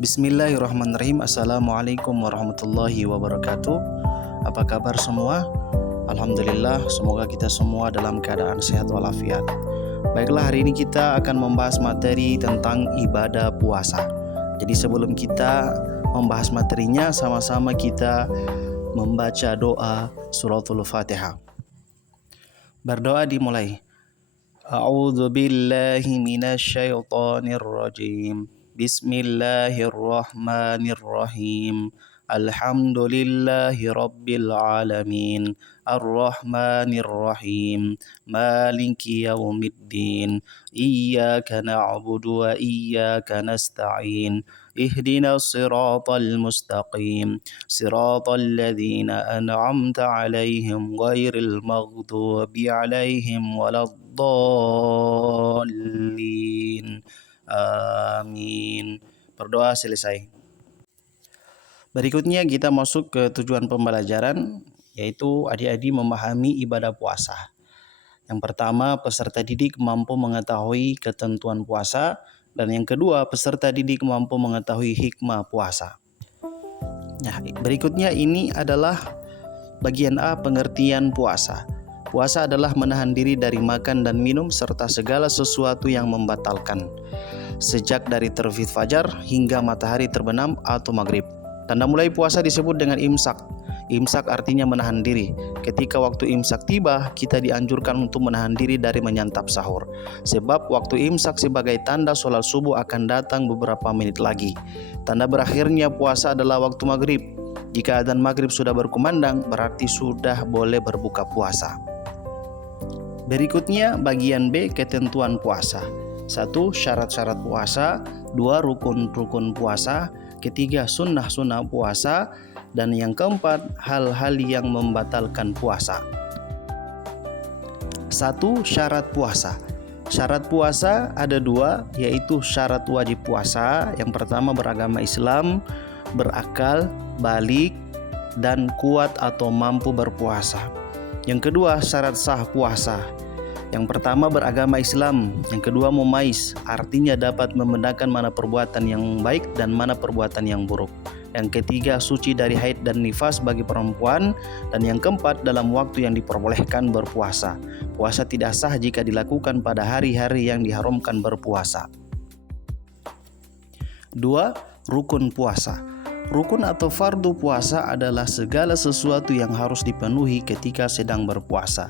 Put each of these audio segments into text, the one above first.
Bismillahirrahmanirrahim. Assalamualaikum warahmatullahi wabarakatuh. Apa kabar semua? Alhamdulillah, semoga kita semua dalam keadaan sehat walafiat. Baiklah, hari ini kita akan membahas materi tentang ibadah puasa. Jadi sebelum kita membahas materinya, sama-sama kita membaca doa suratul Fatihah. Berdoa dimulai. A'udzu billahi minasyaitonir rajim. Bismillahirrahmanirrahim. Alhamdulillahi rabbil alamin. Ar-Rahmanir Rahim. Maliki yaumiddin. Iyyaka na'budu wa iyyaka nasta'in. Ihdinas siratal mustaqim. Siratal ladzina an'amta 'alaihim ghairil maghdubi 'alaihim waladdallin. Amin. Berdoa selesai. Berikutnya kita masuk ke tujuan pembelajaran, yaitu adik-adik memahami ibadah puasa. Yang pertama, peserta didik mampu mengetahui ketentuan puasa, dan yang kedua, peserta didik mampu mengetahui hikmah puasa. Nah, berikutnya ini adalah bagian A, pengertian puasa. Puasa adalah menahan diri dari makan dan minum serta segala sesuatu yang membatalkan, sejak dari terbit fajar hingga matahari terbenam atau maghrib. Tanda mulai puasa disebut dengan imsak. Imsak artinya menahan diri. Ketika waktu imsak tiba, kita dianjurkan untuk menahan diri dari menyantap sahur. Sebab waktu imsak sebagai tanda sholat subuh akan datang beberapa menit lagi. Tanda berakhirnya puasa adalah waktu maghrib. Jika adzan maghrib sudah berkumandang, berarti sudah boleh berbuka puasa. Berikutnya bagian B, ketentuan puasa. 1. Syarat-syarat puasa. 2. Rukun-rukun puasa. 3. Sunnah-sunnah puasa. Dan yang keempat, hal-hal yang membatalkan puasa. 1. Syarat puasa. Syarat puasa ada 2, yaitu syarat wajib puasa. Yang pertama, beragama Islam, berakal, balik, dan kuat atau mampu berpuasa. Yang kedua, syarat sah puasa. Yang pertama, beragama Islam. Yang kedua, mumais, artinya dapat membedakan mana perbuatan yang baik dan mana perbuatan yang buruk. Yang ketiga, suci dari haid dan nifas bagi perempuan. Dan yang keempat, dalam waktu yang diperbolehkan berpuasa. Puasa tidak sah jika dilakukan pada hari-hari yang diharamkan berpuasa. 2. Rukun puasa. Rukun atau fardu puasa adalah segala sesuatu yang harus dipenuhi ketika sedang berpuasa.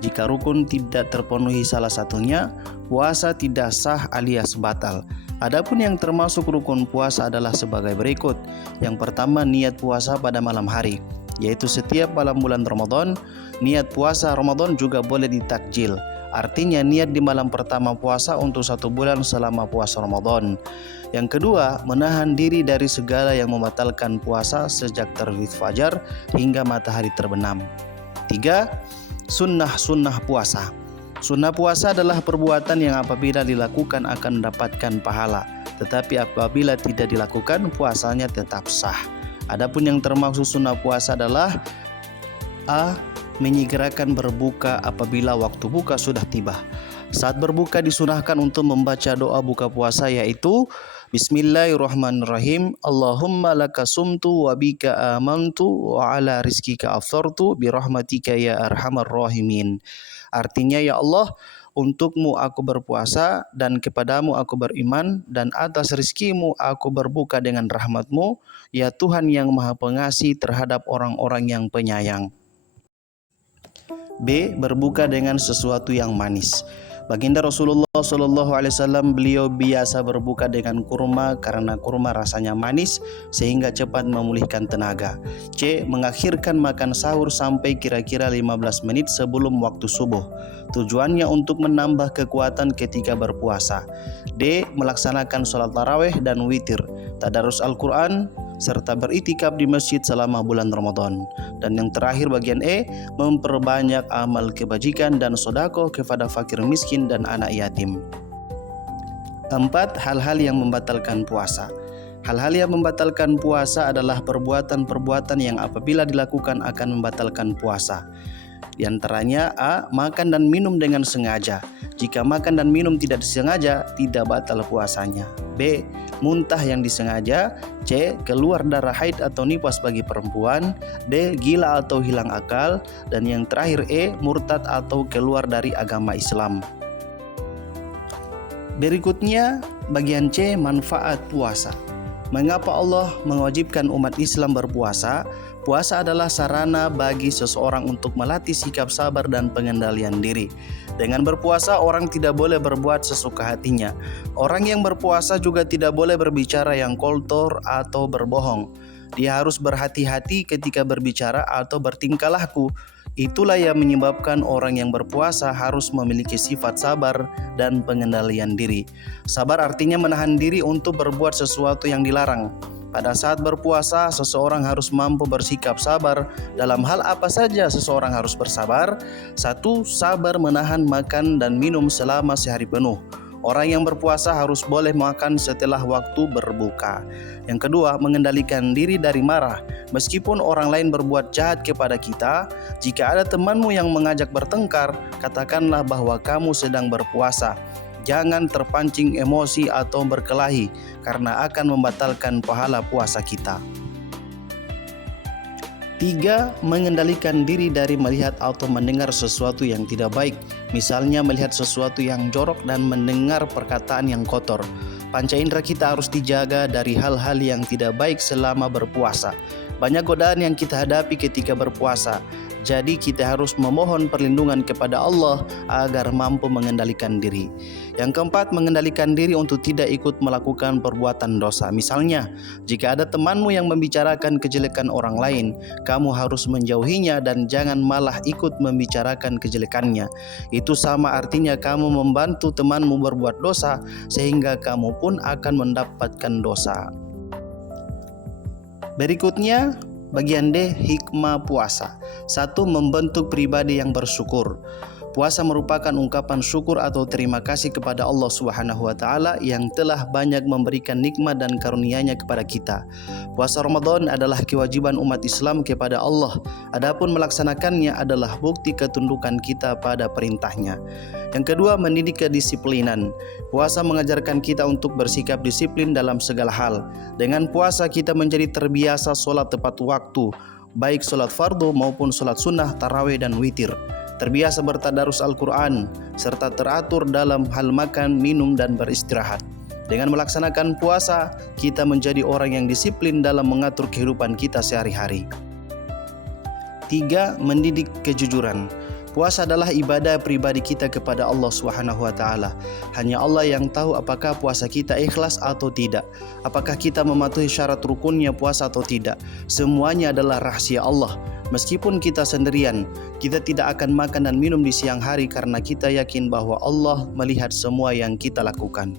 Jika rukun tidak terpenuhi salah satunya, puasa tidak sah alias batal. Adapun yang termasuk rukun puasa adalah sebagai berikut. Yang pertama, niat puasa pada malam hari, yaitu setiap malam bulan Ramadan. Niat puasa Ramadan juga boleh ditakjil, artinya niat di malam pertama puasa untuk 1 bulan selama puasa Ramadan. Yang kedua, menahan diri dari segala yang membatalkan puasa sejak terbit fajar hingga matahari terbenam. 3. Sunnah-sunnah puasa. Sunnah puasa adalah perbuatan yang apabila dilakukan akan mendapatkan pahala, tetapi apabila tidak dilakukan puasanya tetap sah. Adapun yang termaksud sunnah puasa adalah A. Menyegerakan berbuka apabila waktu buka sudah tiba. Saat berbuka disunahkan untuk membaca doa buka puasa, yaitu Bismillahirrahmanirrahim. Allahumma laka sumtu wa bika amantu wa ala rizkika aftartu birahmatika ya arhamar rahimin. Artinya, ya Allah, untukmu aku berpuasa dan kepadamu aku beriman, dan atas rizkimu aku berbuka dengan rahmatmu, ya Tuhan yang maha pengasih terhadap orang-orang yang penyayang. B. Berbuka dengan sesuatu yang manis. Baginda Rasulullah SAW, beliau biasa berbuka dengan kurma karena kurma rasanya manis sehingga cepat memulihkan tenaga. C. Mengakhirkan makan sahur sampai kira-kira 15 menit sebelum waktu subuh. Tujuannya untuk menambah kekuatan ketika berpuasa. D. Melaksanakan sholat tarawih dan witir, tadarus Al-Quran, serta beritikaf di masjid selama bulan Ramadan. Dan yang terakhir bagian E, memperbanyak amal kebajikan dan sedekah kepada fakir miskin dan anak yatim. 4. Hal-hal yang membatalkan puasa. Hal-hal yang membatalkan puasa adalah perbuatan-perbuatan yang apabila dilakukan akan membatalkan puasa. Di antaranya A. Makan dan minum dengan sengaja. Jika makan dan minum tidak disengaja, tidak batal puasanya. B. Muntah yang disengaja. C. Keluar darah haid atau nifas bagi perempuan. D. Gila atau hilang akal. Dan yang terakhir E. Murtad atau keluar dari agama Islam. Berikutnya bagian C. Manfaat puasa. Mengapa Allah mewajibkan umat Islam berpuasa? Puasa adalah sarana bagi seseorang untuk melatih sikap sabar dan pengendalian diri. Dengan berpuasa, orang tidak boleh berbuat sesuka hatinya. Orang yang berpuasa juga tidak boleh berbicara yang kotor atau berbohong. Dia harus berhati-hati ketika berbicara atau bertingkah laku. Itulah yang menyebabkan orang yang berpuasa harus memiliki sifat sabar dan pengendalian diri. Sabar artinya menahan diri untuk berbuat sesuatu yang dilarang. Pada saat berpuasa, seseorang harus mampu bersikap sabar. Dalam hal apa saja seseorang harus bersabar? 1. Sabar menahan makan dan minum selama sehari penuh. Orang yang berpuasa harus boleh makan setelah waktu berbuka. Yang kedua, mengendalikan diri dari marah. Meskipun orang lain berbuat jahat kepada kita, jika ada temanmu yang mengajak bertengkar, katakanlah bahwa kamu sedang berpuasa. Jangan terpancing emosi atau berkelahi, karena akan membatalkan pahala puasa kita. 3. Mengendalikan diri dari melihat atau mendengar sesuatu yang tidak baik. Misalnya melihat sesuatu yang jorok dan mendengar perkataan yang kotor. Panca indera kita harus dijaga dari hal-hal yang tidak baik selama berpuasa. Banyak godaan yang kita hadapi ketika berpuasa. Jadi kita harus memohon perlindungan kepada Allah agar mampu mengendalikan diri. Yang keempat, mengendalikan diri untuk tidak ikut melakukan perbuatan dosa. Misalnya, jika ada temanmu yang membicarakan kejelekan orang lain, kamu harus menjauhinya dan jangan malah ikut membicarakan kejelekannya. Itu sama artinya kamu membantu temanmu berbuat dosa, sehingga kamu pun akan mendapatkan dosa. Berikutnya, bagian D. Hikmah puasa. 1. Membentuk pribadi yang bersyukur. Puasa merupakan ungkapan syukur atau terima kasih kepada Allah Subhanahu wa taala yang telah banyak memberikan nikmat dan karunia-Nya kepada kita. Puasa Ramadan adalah kewajiban umat Islam kepada Allah. Adapun melaksanakannya adalah bukti ketundukan kita pada perintah-Nya. Yang kedua, mendidik kedisiplinan. Puasa mengajarkan kita untuk bersikap disiplin dalam segala hal. Dengan puasa kita menjadi terbiasa sholat tepat waktu, baik sholat fardu maupun sholat sunnah, tarawih dan witir. Terbiasa bertadarus Al-Quran, serta teratur dalam hal makan, minum, dan beristirahat. Dengan melaksanakan puasa, kita menjadi orang yang disiplin dalam mengatur kehidupan kita sehari-hari. 3. Mendidik kejujuran. Puasa adalah ibadah pribadi kita kepada Allah Subhanahu wa taala. Hanya Allah yang tahu apakah puasa kita ikhlas atau tidak, apakah kita mematuhi syarat rukunnya puasa atau tidak. Semuanya adalah rahasia Allah. Meskipun kita sendirian, kita tidak akan makan dan minum di siang hari karena kita yakin bahwa Allah melihat semua yang kita lakukan.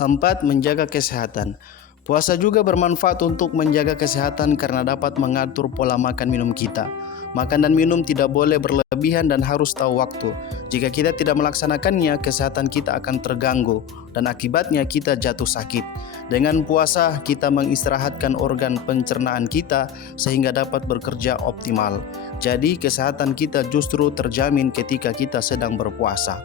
4. Menjaga kesehatan. Puasa juga bermanfaat untuk menjaga kesehatan karena dapat mengatur pola makan minum kita. Makan dan minum tidak boleh berlebihan dan harus tahu waktu. Jika kita tidak melaksanakannya, kesehatan kita akan terganggu dan akibatnya kita jatuh sakit. Dengan puasa, kita mengistirahatkan organ pencernaan kita sehingga dapat bekerja optimal. Jadi, kesehatan kita justru terjamin ketika kita sedang berpuasa.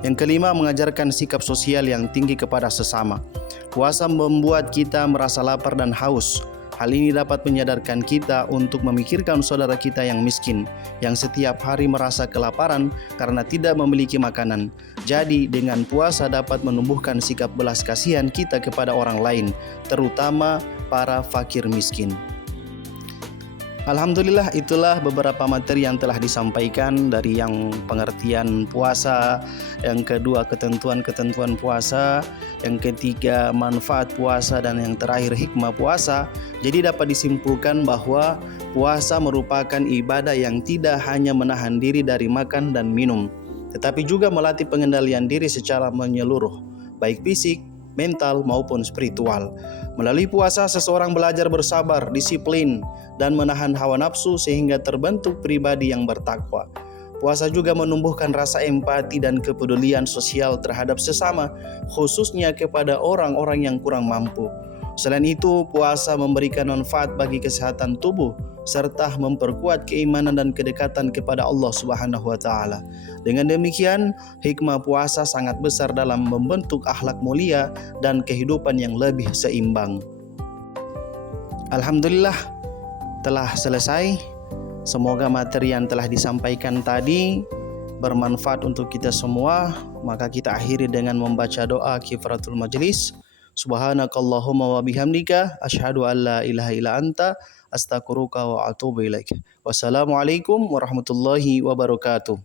Yang kelima, mengajarkan sikap sosial yang tinggi kepada sesama. Puasa membuat kita merasa lapar dan haus. Hal ini dapat menyadarkan kita untuk memikirkan saudara kita yang miskin, yang setiap hari merasa kelaparan karena tidak memiliki makanan. Jadi, dengan puasa dapat menumbuhkan sikap belas kasihan kita kepada orang lain, terutama para fakir miskin. Alhamdulillah, itulah beberapa materi yang telah disampaikan, dari yang pengertian puasa, yang kedua ketentuan-ketentuan puasa, yang ketiga manfaat puasa, dan yang terakhir hikmah puasa. Jadi dapat disimpulkan bahwa puasa merupakan ibadah yang tidak hanya menahan diri dari makan dan minum, tetapi juga melatih pengendalian diri secara menyeluruh, baik fisik, mental maupun spiritual. Melalui puasa, seseorang belajar bersabar, disiplin, dan menahan hawa nafsu sehingga terbentuk pribadi yang bertakwa. Puasa juga menumbuhkan rasa empati dan kepedulian sosial terhadap sesama, khususnya kepada orang-orang yang kurang mampu. Selain itu, puasa memberikan manfaat bagi kesehatan tubuh serta memperkuat keimanan dan kedekatan kepada Allah Subhanahu wa taala. Dengan demikian, hikmah puasa sangat besar dalam membentuk akhlak mulia dan kehidupan yang lebih seimbang. Alhamdulillah telah selesai. Semoga materi yang telah disampaikan tadi bermanfaat untuk kita semua. Maka kita akhiri dengan membaca doa kifaratul majlis. Subhanakallahumma wa bihamdika asyhadu an la ilaha illa anta astaghfiruka wa atubu ilaik. Wassalamualaikum warahmatullahi wabarakatuh.